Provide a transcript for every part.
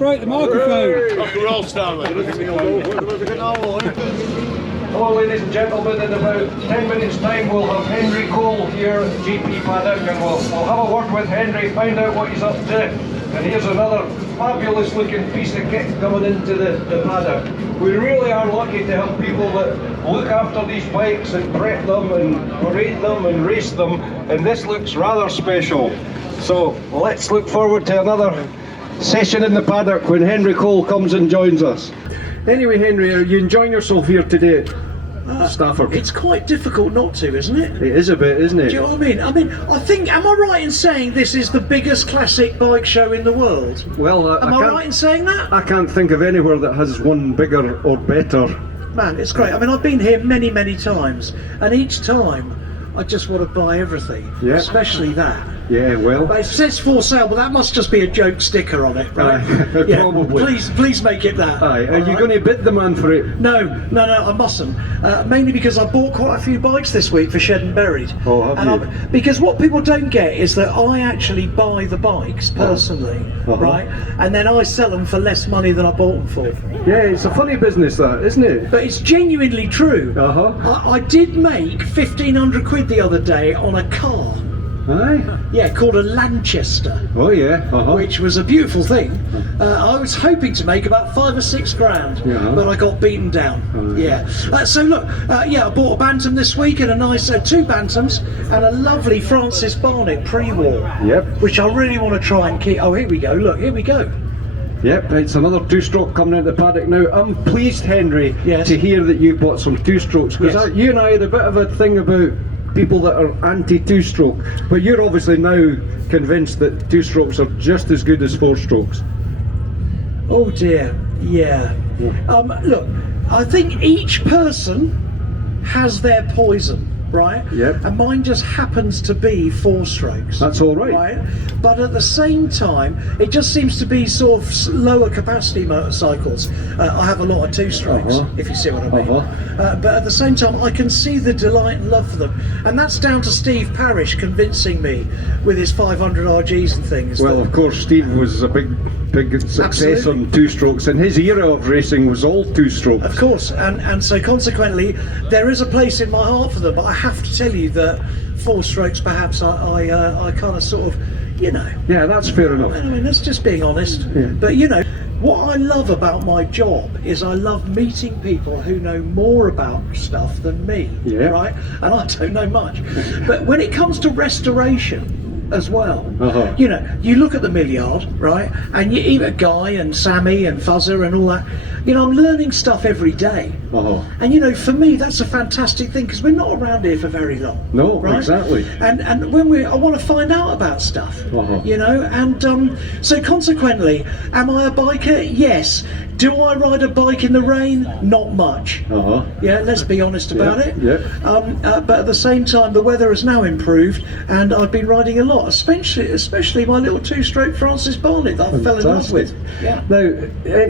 break the microphone. Rock and roll star, mate. Hello ladies and gentlemen, in about 10 minutes time we'll have Henry Cole here at GP Paddock, and we'll have a word with Henry, find out what he's up to. And here's another fabulous looking piece of kit coming into the paddock. We really are lucky to have people that look after these bikes and prep them and parade them and race them, and this looks rather special. So let's look forward to another session in the paddock when Henry Cole comes and joins us. Anyway, Henry, are you enjoying yourself here today at Stafford? It's quite difficult not to, isn't it? It is a bit, isn't it? Do you know what I mean? I think, am I right in saying this is the biggest classic bike show in the world? Well, am I right in saying that? I can't think of anywhere that has one bigger or better. Man, it's great. I mean, I've been here many, many times, and each time I just want to buy everything, especially that. Yeah, well. But it says for sale, but that must just be a joke sticker on it, right? Yeah, probably. Please make it that. Aye. Are you going to bid the man for it? No, I mustn't. Mainly because I bought quite a few bikes this week for Shed and Buried. Oh, have you? Because what people don't get is that I actually buy the bikes personally, right? And then I sell them for less money than I bought them for. Yeah, it's a funny business that, isn't it? But it's genuinely true. I did make 1,500 quid the other day on a car. Aye? Yeah, called a Lanchester. Oh yeah, which was a beautiful thing. I was hoping to make about 5 or 6 grand, but I got beaten down. So look, I bought a Bantam this week, and a nice 2 Bantams, and a lovely Francis Barnett pre-war. Yep. Which I really want to try and keep. Oh, here we go. Look, here we go. Yep, it's another 2-stroke coming out the paddock now. I'm pleased, Henry, to hear that you bought some 2-strokes, because you and I had a bit of a thing about people that are anti-2-stroke, but you're obviously now convinced that 2-strokes are just as good as 4-strokes. Oh dear, yeah. Look, I think each person has their poison, right? Yep. And mine just happens to be 4-strokes. That's all right. Right? But at the same time, it just seems to be sort of lower capacity motorcycles. I have a lot of 2-strokes, if you see what I mean. But at the same time, I can see the delight and love for them. And that's down to Steve Parrish convincing me with his 500 RGs and things. Well, of course, Steve was a big success on 2-strokes, and his era of racing was all 2-strokes. Of course, and so consequently, there is a place in my heart for them, but I have to tell you that 4-strokes, perhaps I kind of sort of, you know. Yeah, that's fair enough. I mean, that's just being honest. But you know, what I love about my job is I love meeting people who know more about stuff than me, right? And I don't know much. But when it comes to restoration as well, you know, you look at the Milliard, right? And you even Guy and Sammy and Fuzzer and all that. You know, I'm learning stuff every day. And you know, for me, that's a fantastic thing, because we're not around here for very long. No, right? exactly. And when I want to find out about stuff, you know, and so consequently, am I a biker? Yes. Do I ride a bike in the rain? Not much. Yeah, let's be honest about it. But at the same time, the weather has now improved, and I've been riding a lot, especially my little 2-stroke Francis Barnett that I fell in love with. Now,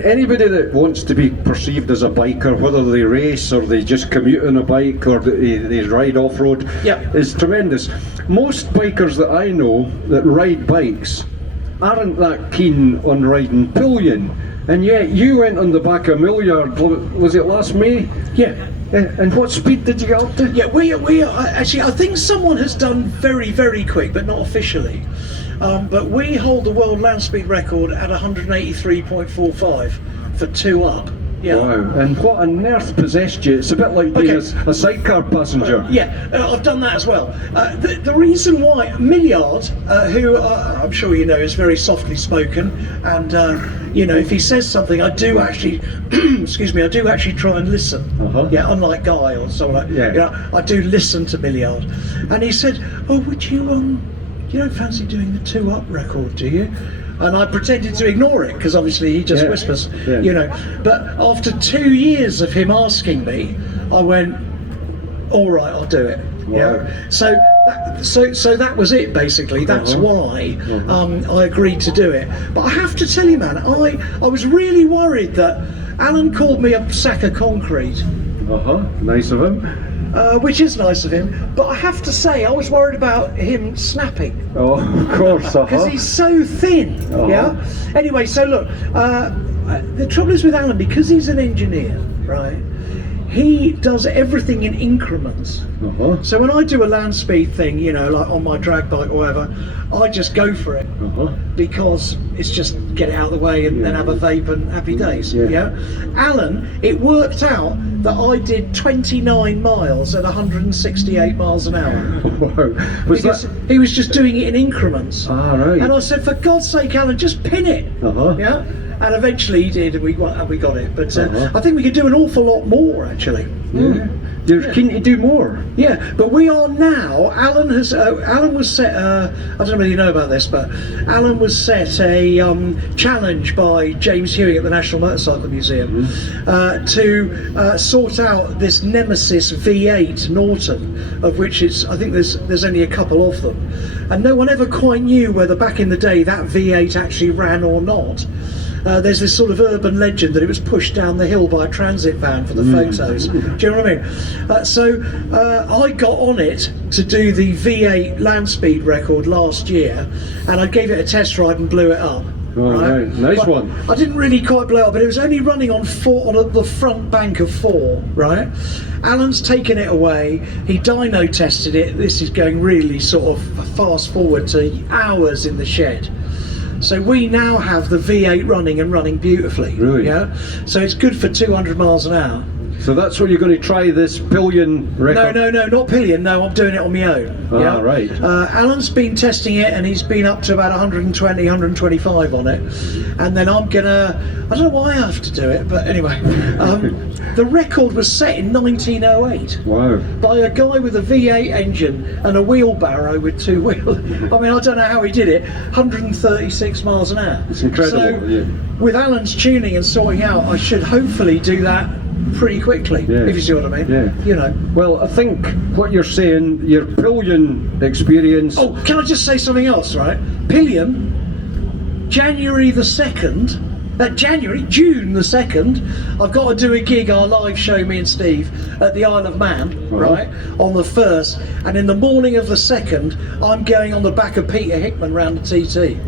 anybody that wants to be perceived as a biker, whether they race or they just commute on a bike or they ride off-road, is tremendous. Most bikers that I know that ride bikes aren't that keen on riding pillion, and yet you went on the back of Milliard, was it last May? And what speed did you get up to? We actually, I think someone has done very, very quick, but not officially. But we hold the world land speed record at 183.45 for 2 up. Wow, and what on earth possessed you? It's a bit like being a sidecar passenger. I've done that as well. The reason why Milliard, who I'm sure you know is very softly spoken, and you know, if he says something, I do actually, excuse me, I do actually try and listen. Unlike Guy or someone like, you know, I do listen to Milliard. And he said, "Oh, would you you don't fancy doing the 2 up record, do you?" And I pretended to ignore it, because obviously he just whispers, you know. But after 2 years of him asking me, I went, all right, I'll do it. So that was it, basically. That's why I agreed to do it. But I have to tell you, man, I was really worried that Alan called me a sack of concrete. Nice of him. which is nice of him. But I have to say, I was worried about him snapping. Oh, of course, Because he's so thin, yeah? Anyway, so look, the trouble is with Alan, because he's an engineer, right? He does everything in increments. So when I do a land speed thing, you know, like on my drag bike or whatever, I just go for it because it's just get it out of the way and then have a vape and happy days. Yeah. Alan, it worked out that I did 29 miles at 168 miles an hour. Because he was just doing it in increments. Right. And I said, for God's sake, Alan, just pin it. Yeah. And eventually he did, and we got it. But I think we could do an awful lot more, actually. You're keen to do more. Yeah, but we are now. Alan was set. I don't know whether you know about this, but Alan was set a challenge by James Hewing at the National Motorcycle Museum to sort out this Nemesis V8 Norton, of which I think there's only a couple of them, and no one ever quite knew whether back in the day that V8 actually ran or not. There's this sort of urban legend that it was pushed down the hill by a transit van for the photos. Do you know what I mean? So I got on it to do the V8 land speed record last year, and I gave it a test ride and blew it up. Right. Nice one. I didn't really quite blow it up, but it was only running on the front bank of 4, right? Alan's taken it away, he dyno tested it. This is going really sort of fast forward to hours in the shed. So we now have the V8 running beautifully. Really? Yeah. So it's good for 200 miles an hour. So that's what you're going to try this pillion record? No, not pillion. No, I'm doing it on my own. Right. Alan's been testing it, and he's been up to about 120, 125 on it. And then I don't know why I have to do it, but anyway. The record was set in 1908. Wow. By a guy with a V8 engine and a wheelbarrow with 2 wheels. I mean, I don't know how he did it. 136 miles an hour. It's incredible. So, with Alan's tuning and sorting out, I should hopefully do that pretty quickly, if you see what I mean. You know. Well, I think what you're saying, your pillion experience. Oh, can I just say something else, right? Pillion, January the 2nd. June the 2nd, I've got to do a gig, our live show, me and Steve, at the Isle of Man, right, on the 1st, and in the morning of the 2nd, I'm going on the back of Peter Hickman round the TT.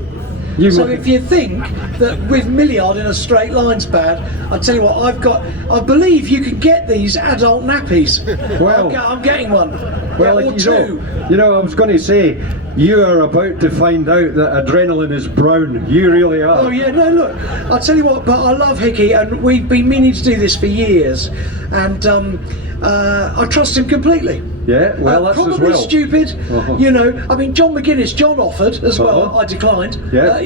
So if you think that with Milliard in a straight line's bad, I tell you what, I believe you can get these adult nappies. Well, I'm getting one. Well, or 2. You know, I was going to say, you are about to find out that adrenaline is brown. You really are. Oh yeah, no, look, I'll tell you what, but I love Hickey, and we've been meaning to do this for years, and I trust him completely. Yeah, well, that's probably as well. Stupid, you know. I mean, John offered as well. I declined. Yeah.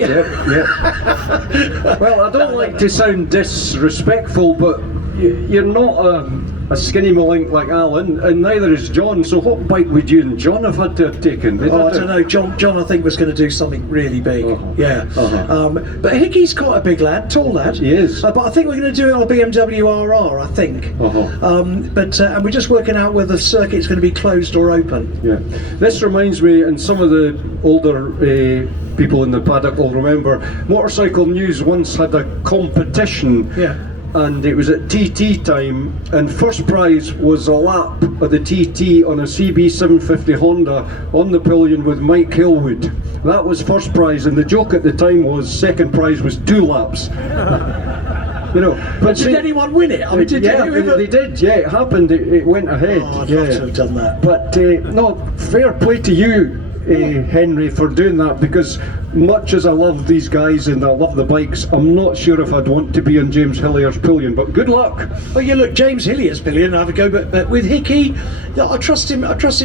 Well, I don't like to sound disrespectful, but you're not a skinny malink like Alan, and neither is John. So what bike would you and John have had to have taken? I don't know. John, I think, was going to do something really big. But Hickey's quite a big lad, tall lad. He is. But I think we're going to do it on a BMW RR, I think. And we're just working out whether the circuit's going to be closed or open. Yeah. This reminds me, and some of the older people in the paddock will remember, Motorcycle News once had a competition. Yeah. And it was at TT time, and first prize was a lap of the TT on a CB750 Honda on the pillion with Mike Hillwood. That was first prize, and the joke at the time was second prize was 2 laps. You know, but did anyone win it? I mean, they did. Yeah, it happened. It went ahead. I'd love to have done that. But no, fair play to you, Henry, for doing that, because much as I love these guys and I love the bikes, I'm not sure if I'd want to be on James Hillier's pillion, but good luck. Well, yeah, look, James Hillier's pillion, I have a go, but with Hickey, I trust him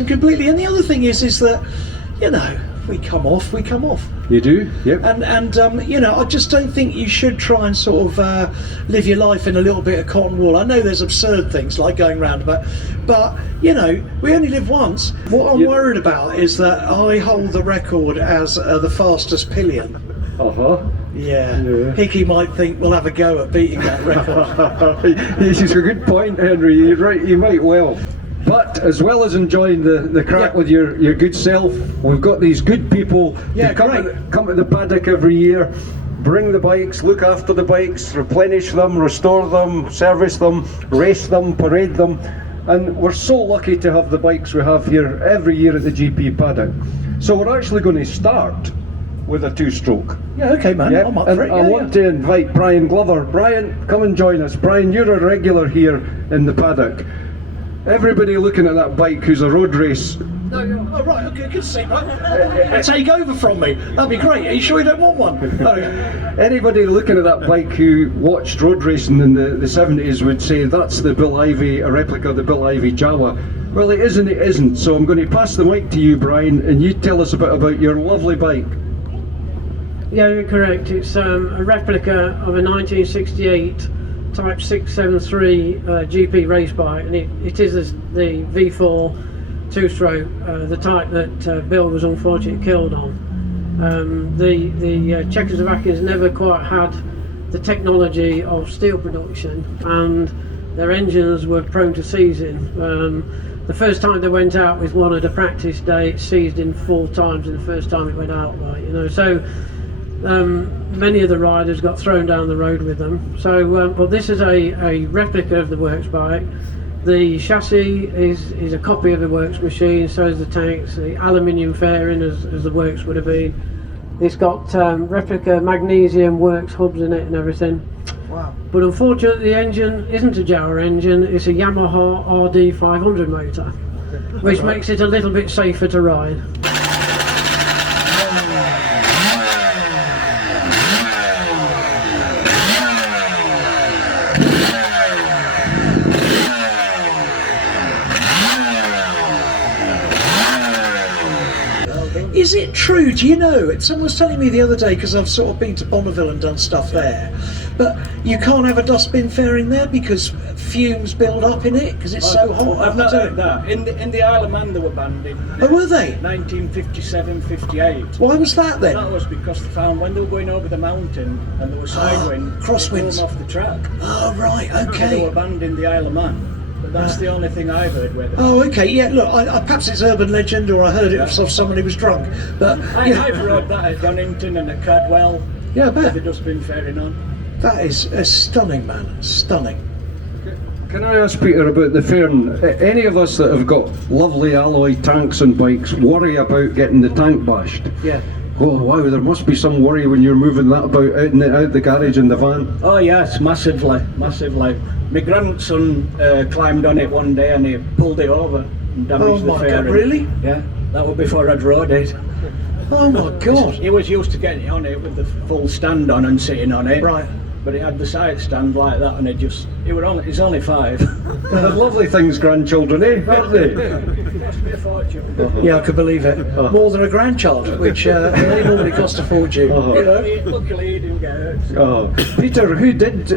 completely. And the other thing is that, you know, we come off. You do? Yep. And you know, I just don't think you should try and sort of live your life in a little bit of cotton wool. I know there's absurd things like going round about, but you know, we only live once. What I'm worried about is that I hold the record as the fastest pillion. Yeah. Hickey might think we'll have a go at beating that record. This is a good point, Henry. You're right, you might well. But as well as enjoying the crack with your good self, we've got these good people who come to the paddock every year, bring the bikes, look after the bikes, replenish them, restore them, service them, race them, parade them. And we're so lucky to have the bikes we have here every year at the GP Paddock. So we're actually going to start with a two-stroke. Yeah, okay, man. Yeah, I'm up and for it. I want to invite Brian Glover. Brian, come and join us. Brian, you're a regular here in the paddock. Everybody looking at that bike who's a road race. No, oh, right, okay, good to see, right? Take over from me. That'd be great. Are you sure you don't want one? Okay. Anybody looking at that bike who watched road racing in the 70s would say that's the Bill Ivy, a replica of the Bill Ivy Jawa. Well, it isn't, it isn't. So I'm going to pass the mic to you, Brian, and you tell us a bit about your lovely bike. Yeah, you're correct. It's a replica of a 1968 Type 673 GP race bike, and it is the V4 two-stroke, the type that Bill was unfortunately killed on. The Czechoslovakians never quite had the technology of steel production, and their engines were prone to seizing. The first time they went out with one at a practice day, it seized in 4 times in the first time it went out, right? You know, so many of the riders got thrown down the road with them. So, but this is a replica of the works bike. The chassis is a copy of the works machine, so is the tanks, the aluminium fairing as the works would have been. It's got replica magnesium works hubs in it and everything. Wow. But unfortunately the engine isn't a Jawa engine, it's a Yamaha RD 500 motor, which makes it a little bit safer to ride. Is it true? Do you know? Someone was telling me the other day, because I've sort of been to Bonneville and done stuff there, but you can't have a dustbin fairing there because fumes build up in it because it's so hot. I've not heard that. In the Isle of Man they were banned in were they? 1957-58. Why was that then? That was because they found when they were going over the mountain and there were side winds, crosswinds. they were off the track. Oh right, They okay. were banned in the Isle of Man. But that's the only thing I've heard where they Oh, okay. Yeah. Look, perhaps it's urban legend, or I heard it off someone who was drunk. But yeah, I've rode that at Donington and at Cadwell. yeah, I With the bet dustbin fairing on. that is stunning, man. Stunning. Can I ask Peter about the fairing? Any of us that have got lovely alloy tanks and bikes worry about getting the tank bashed? Yeah. Oh wow, there must be some worry when you're moving that about out the garage in the van. Oh yes, massively. My grandson climbed on it one day and he pulled it over and damaged Oh the my fairing. God, really? Yeah, that was before I'd rode it. Oh my God. He was used to getting on it with the full stand on and sitting on it. Right. But it had the side stand like that and he's only 5. They're lovely things, grandchildren, aren't they? It cost me a fortune. Yeah, I could believe it. More than a grandchild, which they normally cost a fortune. You know? Luckily he didn't get hurt. Oh, Peter, who did?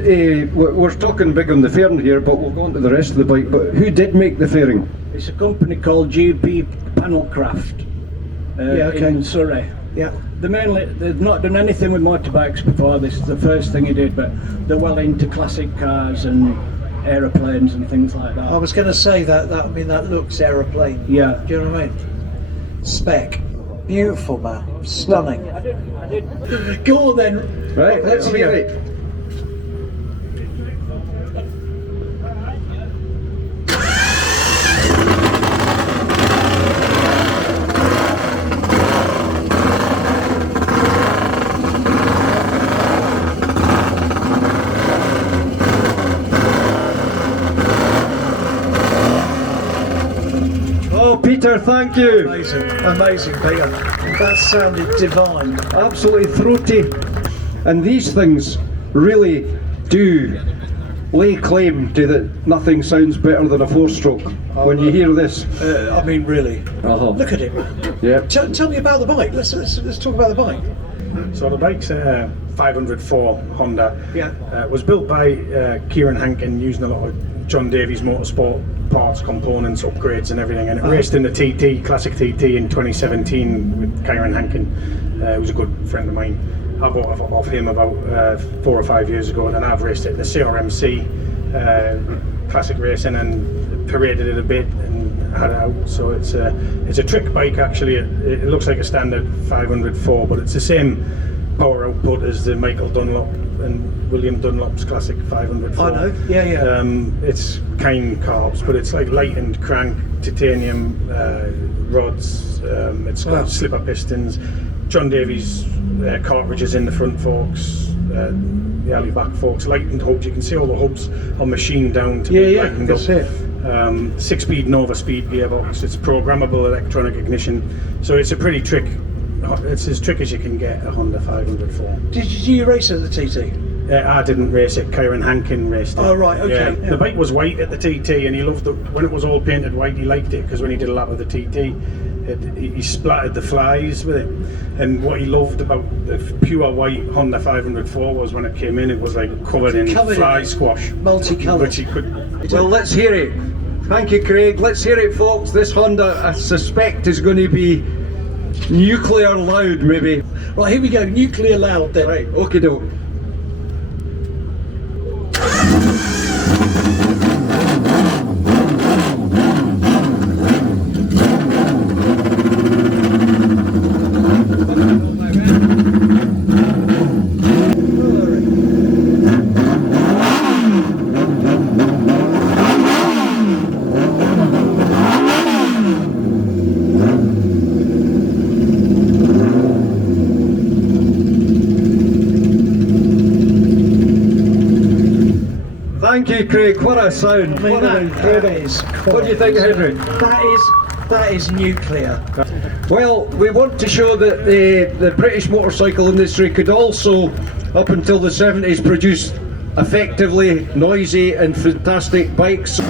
We're talking big on the fairing here, but we'll go on to the rest of the bike. But who did make the fairing? It's a company called GP Panelcraft in Surrey. Yeah. They've not done anything with motorbikes before. This is the first thing he did, but they're well into classic cars and aeroplanes and things like that. I was going to say that looks aeroplane. Yeah. Do you know what I mean? Spec. Beautiful, man. Stunning. I did. Go on then. Right, let's hear it. Oh, Peter, thank you. Amazing, Peter. That sounded divine. Absolutely throaty. And these things really do lay claim to that nothing sounds better than a 4-stroke when you hear this. I mean, really. Uh-huh. Look at it, man. Yeah. Tell me about the bike. Let's talk about the bike. So the bike's a 504 Honda. Yeah. Was built by Kieran Hankin using a lot of John Davies Motorsport parts, components, upgrades and everything, and it raced in the TT, Classic TT in 2017 with Kieran Hankin, who's a good friend of mine. I bought it off him about 4 or 5 years ago, and then I've raced it at the CRMC Classic Racing and paraded it a bit and had it out. So it's a trick bike actually. It looks like a standard 504, but it's the same power output as the Michael Dunlop and William Dunlop's classic 500. I know, yeah. It's cane carbs, but it's like lightened crank, titanium rods. It's got slipper pistons, John Davies cartridges in the front forks, the alley back forks, lightened hubs. You can see all the hubs are machined down to be lightened up. 6-speed Nova speed gearbox. It's programmable electronic ignition, so it's a pretty trick. It's as trick as you can get a Honda 500 for. Did you race at the TT? I didn't race it. Kieran Hankin raced it. Oh right, okay. Yeah. The bike was white at the TT, and he loved it when it was all painted white. He liked it because when he did a lap of the TT, he splattered the flies with it. And what he loved about the pure white Honda 504 was when it came in, it was like covered in fly squash, multicoloured. Which he could. Well, let's hear it. Thank you, Craig. Let's hear it, folks. This Honda, I suspect, is going to be nuclear loud, maybe. Right, here we go. Nuclear loud then. Right, okie doke. Thank you, Craig. What a sound! What an incredible! What do you think, Henry? That is nuclear. Well, we want to show that the British motorcycle industry could also, up until the 70s, produce effectively noisy and fantastic bikes.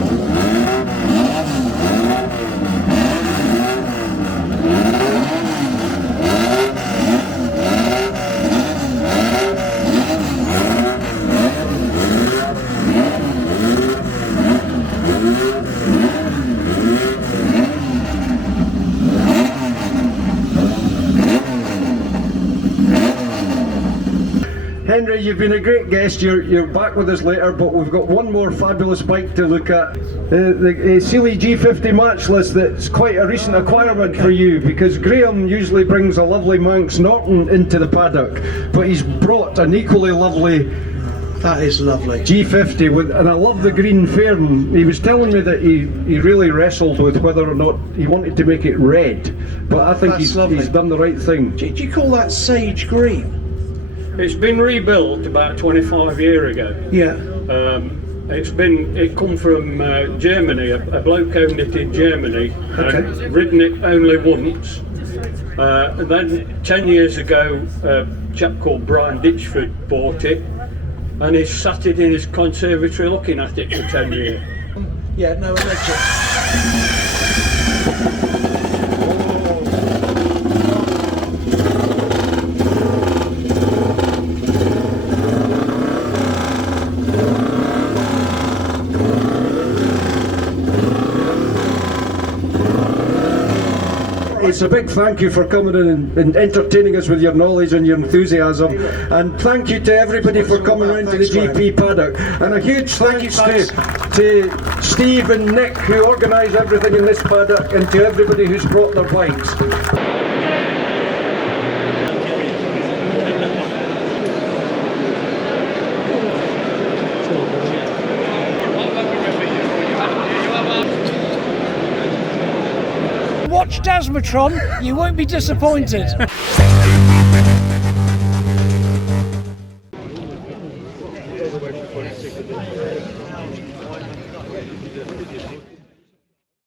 Henry, you've been a great guest. You're back with us later, but we've got one more fabulous bike to look at. The Sealy G50 Matchless, that's quite a recent acquirement for you, because Graham usually brings a lovely Manx Norton into the paddock, but he's brought an equally lovely That is lovely. G50 with, and I love the green fairing. He was telling me that he really wrestled with whether or not he wanted to make it red, but I think he's done the right thing. Did you call that sage green? It's been rebuilt about 25 years ago. Yeah. It come from Germany. A bloke owned it in Germany and ridden it only once. And then 10 years ago, a chap called Brian Ditchford bought it, and he's sat it in his conservatory looking at it for 10 years. Yeah, no electric. It's a big thank you for coming in and entertaining us with your knowledge and your enthusiasm, and thank you to everybody for coming around to the GP Paddock, and a huge thanks to Steve and Nick who organised everything in this paddock, and to everybody who's brought their bikes. Watch Dasmatron, you won't be disappointed.